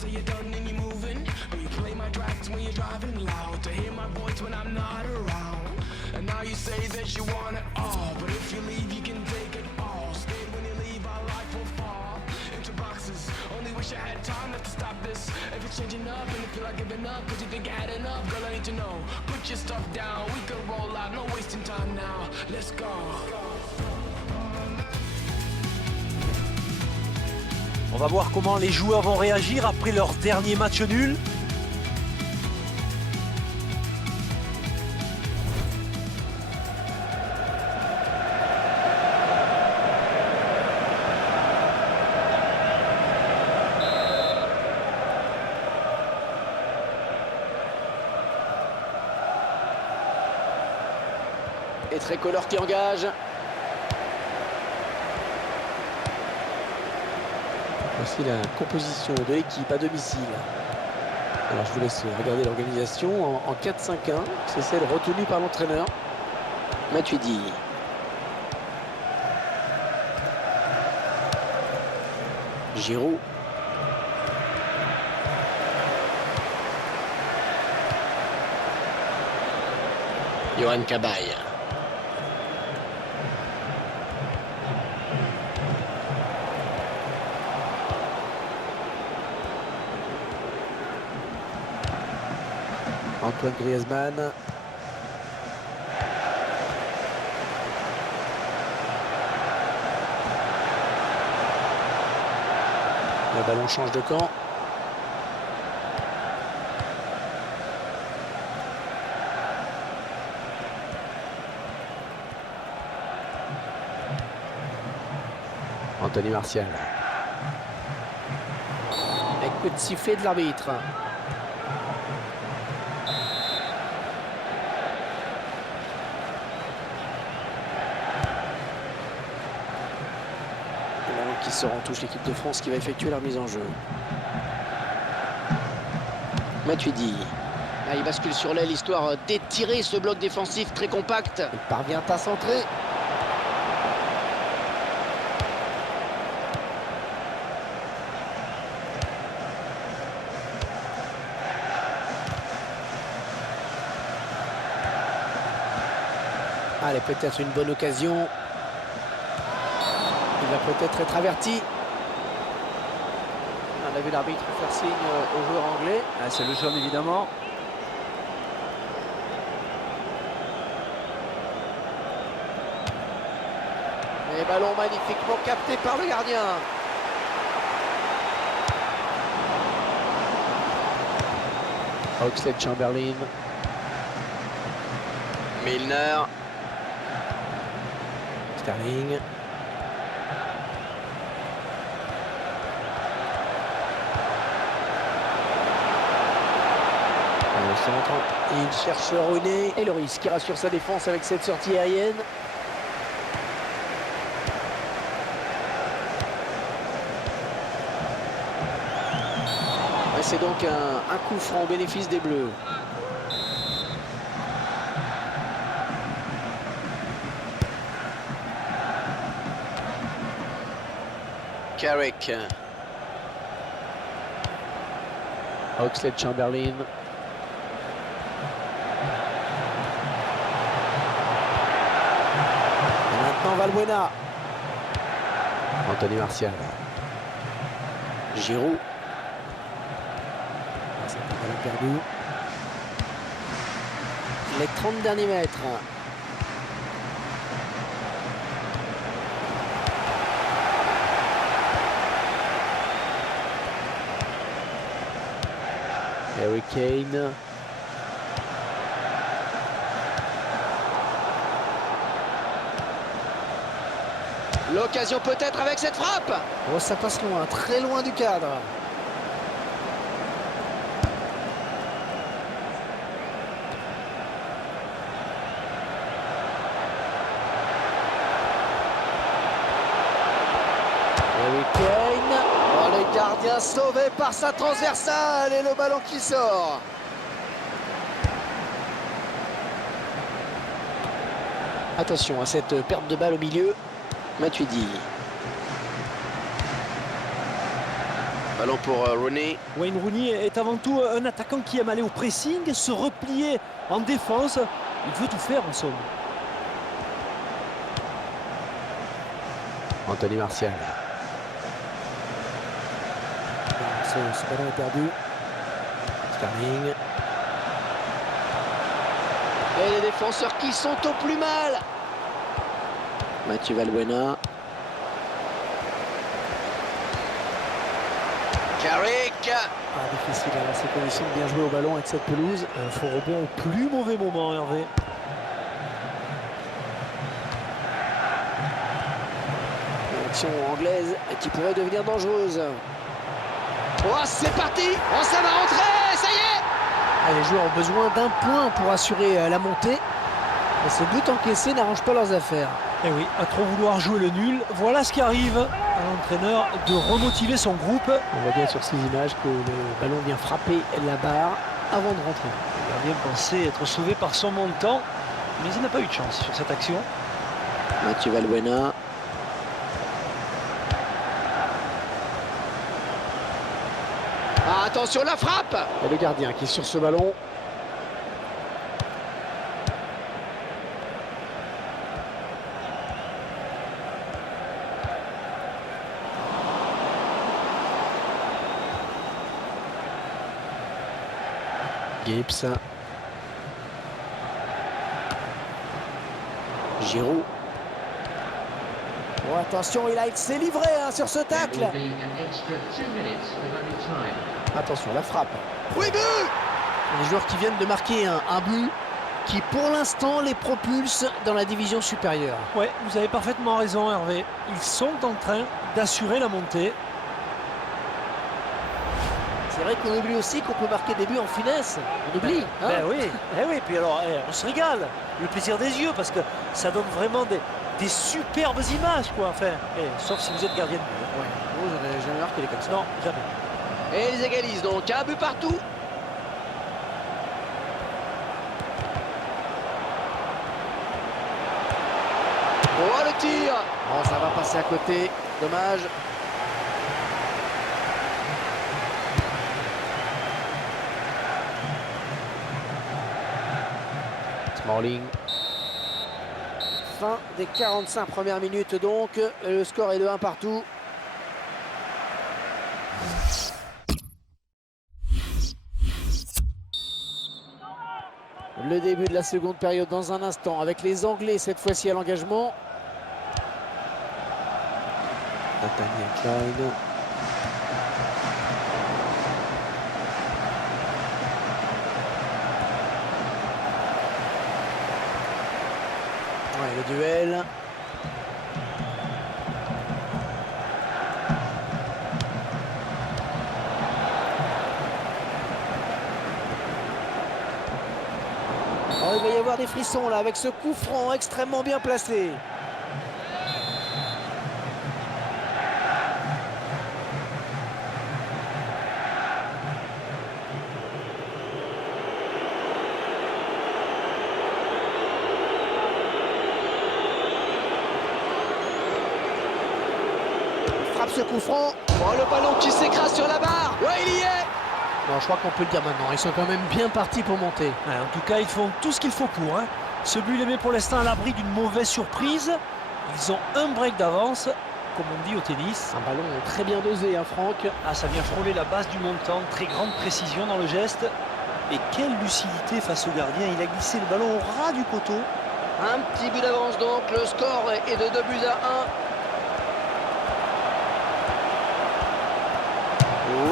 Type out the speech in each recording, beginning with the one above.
say you're done and you're moving. But you play my tracks when you're driving loud to hear my voice when I'm not around. And now you say that you want it all, but if you leave you can take it all. Scared when you leave our life will fall into boxes. Only wish I had time left to stop this. If it's changing up and you feel like giving up cause you think I had enough, girl I need to know. Put your stuff down, we could roll out, no wasting time now. Let's go. On va voir comment les joueurs vont réagir après leur dernier match nul. Et Tricolore qui engage. Voici la composition de l'équipe à domicile. Alors je vous laisse regarder l'organisation en 4-5-1. C'est celle retenue par l'entraîneur. Matuidi. Giroud. Yohan Cabaye. Antoine Griezmann. Le ballon change de camp. Anthony Martial. Avec coup de sifflet de l'arbitre. Qui sort en touche l'équipe de France qui va effectuer leur mise en jeu. Matuidi. Là, il bascule sur l'aile histoire d'étirer ce bloc défensif très compact. Il parvient à centrer. Allez, peut-être une bonne occasion. Il va peut-être être averti. On a vu l'arbitre faire signe aux joueurs anglais. Ah, c'est le jaune évidemment. Et ballon magnifiquement capté par le gardien. Oxlade-Chamberlain. Milner. Sterling. Il cherche Rooney et Lloris qui rassure sa défense avec cette sortie aérienne. C'est donc un coup franc au bénéfice des Bleus. Carrick. Oxlade-Chamberlain. Valbuena. Anthony Martial. Giroud. C'est un ballon perdu. Les 30 derniers mètres. Harry Kane. L'occasion peut-être avec cette frappe. Oh, ça passe loin, très loin du cadre. Harry Kane. Oh, le gardien sauvé par sa transversale et le ballon qui sort. Attention à cette perte de balle au milieu. Matuidi. Ballon pour Rooney. Wayne Rooney est avant tout un attaquant qui aime aller au pressing, se replier en défense. Il veut tout faire en somme. Anthony Martial. Ce ballon est perdu. Sterling. Et les défenseurs qui sont au plus mal. Mathieu Valbuena. Carrick. Difficile dans ces conditions de bien jouer au ballon avec cette pelouse. Un faux rebond au plus mauvais moment, Hervé. Une action anglaise qui pourrait devenir dangereuse. Oh, c'est parti! Oh, ça va rentrer! Ça y est! Ah, les joueurs ont besoin d'un point pour assurer la montée. Mais ce but encaissé n'arrange pas leurs affaires. Et oui, à trop vouloir jouer le nul, voilà ce qui arrive à l'entraîneur de remotiver son groupe. On voit bien sur ces images que le ballon vient frapper la barre avant de rentrer. Le gardien pensait être sauvé par son montant, mais il n'a pas eu de chance sur cette action. Mathieu Valbuena. Ah, attention, la frappe! Et le gardien qui est sur ce ballon. Gibbs. Giroud. Oh, attention, il s'est livré sur ce tacle. Attention, la frappe. Oui, but! Les joueurs qui viennent de marquer un but qui, pour l'instant, les propulse dans la division supérieure. Ouais, vous avez parfaitement raison, Hervé. Ils sont en train d'assurer la montée. C'est vrai qu'on oublie aussi qu'on peut marquer des buts en finesse. On oublie. Hein, Ben oui, puis alors, on se régale. Le plaisir des yeux, parce que ça donne vraiment des superbes images, quoi. Enfin, sauf si vous êtes gardien de but. Ouais. Moi, j'en ai jamais marqué comme ça. Non, jamais. Et ils égalisent donc, un but partout. Oh, le tir! Oh, ça va passer à côté. Dommage. Smalling. Fin des 45 premières minutes donc. Le score est de 1 partout. Le début de la seconde période dans un instant avec les Anglais cette fois-ci à l'engagement. Nathaniel Klein. Ouais, le duel. Oh, il va y avoir des frissons là avec ce coup franc extrêmement bien placé. Il frappe ce coup franc. Oh, le ballon qui s'écrase sur la barre. Ouais, il y est. Non, je crois qu'on peut le dire maintenant. Ils sont quand même bien partis pour monter. Ouais, en tout cas, ils font tout ce qu'il faut pour. Ce but les met pour l'instant à l'abri d'une mauvaise surprise. Ils ont un break d'avance, comme on dit au tennis. Un ballon très bien dosé, hein, Franck. Ah, ça vient frôler la base du montant. Très grande précision dans le geste. Et quelle lucidité face au gardien. Il a glissé le ballon au ras du poteau. Un petit but d'avance donc. Le score est de 2 buts à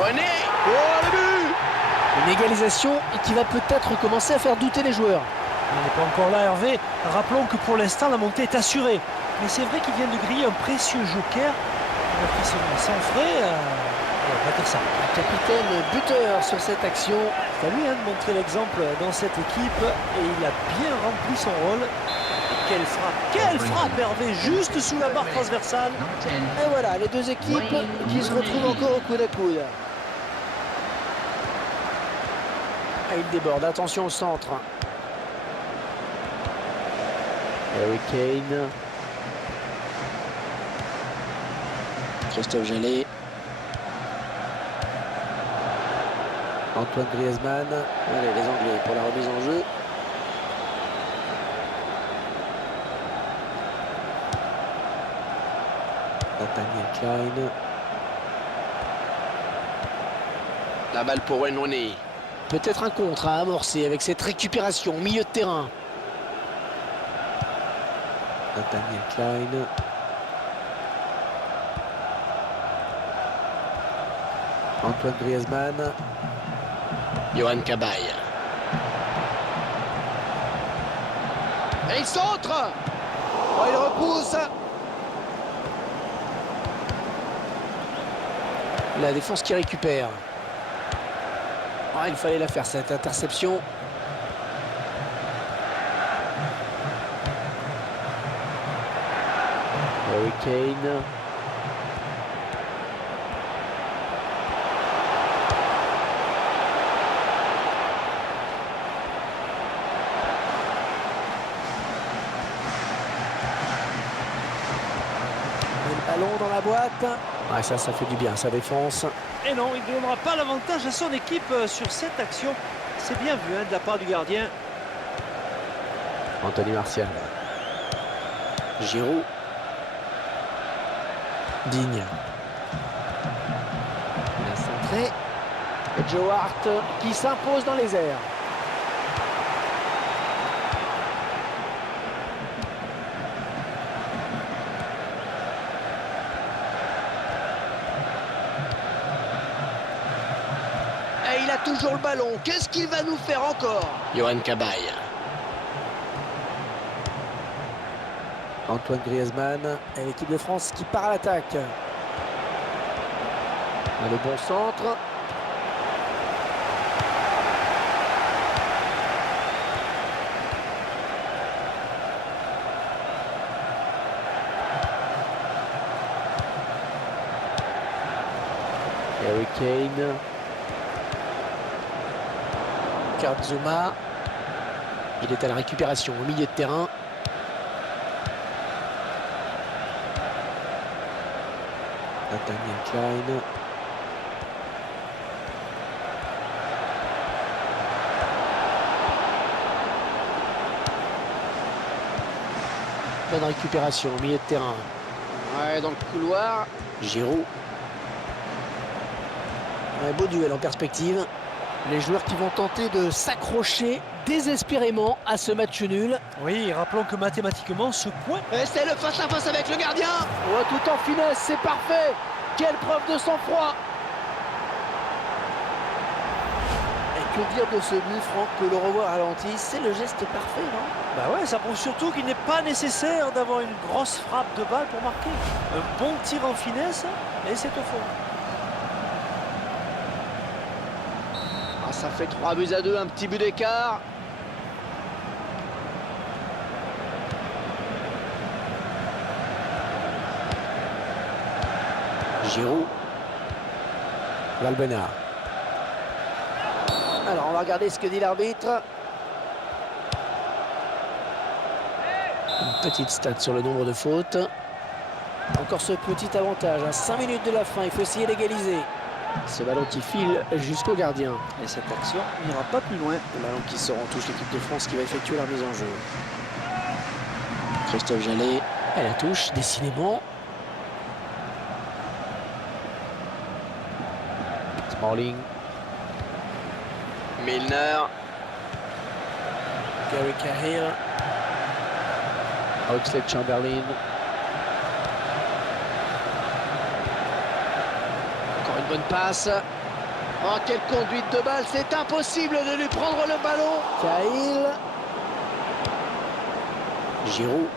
1. René. Oh, le but! Une égalisation qui va peut-être commencer à faire douter les joueurs. Il n'est pas encore là, Hervé. Rappelons que pour l'instant, la montée est assurée. Mais c'est vrai qu'il vient de griller un précieux joker. Il a pris sans frais. On va dire ça. Le capitaine buteur sur cette action. C'est à lui de montrer l'exemple dans cette équipe. Et il a bien rempli son rôle. Et quelle frappe! Quelle frappe, Hervé! Juste sous la barre transversale. Et voilà, les deux équipes qui se retrouvent encore au coude à coude. Ah, il déborde. Attention au centre. Harry Kane. Christophe Jallet. Antoine Griezmann. Allez, les Anglais pour la remise en jeu. Nathaniel Klein. La balle pour Wayne Rooney. Peut-être un contre à amorcer avec cette récupération au milieu de terrain. Nathaniel Klein. Antoine Griezmann. Yohan Cabaye. Et il centre. Oh, il repousse. La défense qui récupère. Oh, il fallait la faire cette interception. Harry Kane. Le ballon dans la boîte. Ah, ça fait du bien, sa défense. Et non, il ne donnera pas l'avantage à son équipe sur cette action. C'est bien vu de la part du gardien. Anthony Martial. Giroud. Digne. Il a centré. Joe Hart qui s'impose dans les airs. Et il a toujours le ballon. Qu'est-ce qu'il va nous faire encore? Yohan Cabaye. Antoine Griezmann et l'équipe de France qui part à l'attaque. Le bon centre. Harry Kane. Kurt-Zouma. Il est à la récupération au milieu de terrain. Nathaniel Klein. Bonne récupération au milieu de terrain. Ouais, dans le couloir. Giroud. Un beau duel en perspective. Les joueurs qui vont tenter de s'accrocher désespérément à ce match nul. Oui, rappelons que mathématiquement, ce point... Et c'est le face-à-face avec le gardien. Oh, tout en finesse, c'est parfait. Quelle preuve de sang-froid. Et que dire de ce but, Franck, que le revoir ralenti, c'est le geste parfait, non? Bah ouais, ça prouve surtout qu'il n'est pas nécessaire d'avoir une grosse frappe de balle pour marquer. Un bon tir en finesse, et c'est au fond. Ah, ça fait 3-2, un petit but d'écart. Giroud. Valbuena. Alors, on va regarder ce que dit l'arbitre. Une petite stat sur le nombre de fautes. Encore ce petit avantage. À 5 minutes de la fin, il faut essayer d'égaliser. Ce ballon qui file jusqu'au gardien. Et cette action n'ira pas plus loin. Le ballon qui sort en touche l'équipe de France qui va effectuer la mise en jeu. Christophe Jallet. Elle la touche, décidément. Smalling. Milner. Gary Cahill. Oxlade-Chamberlain. Encore une bonne passe. Oh, quelle conduite de balle. C'est impossible de lui prendre le ballon. Cahill. Giroud.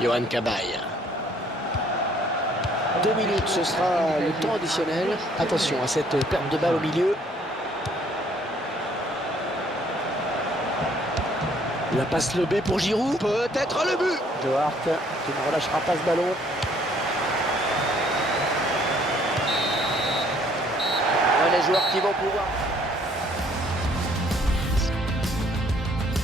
Yohan Cabaye. 2 minutes, ce sera le temps additionnel. Attention à cette perte de balle au milieu. La passe lobée pour Giroud. Peut-être le but. Joe Hart qui ne relâchera pas ce ballon. Les joueurs qui vont pouvoir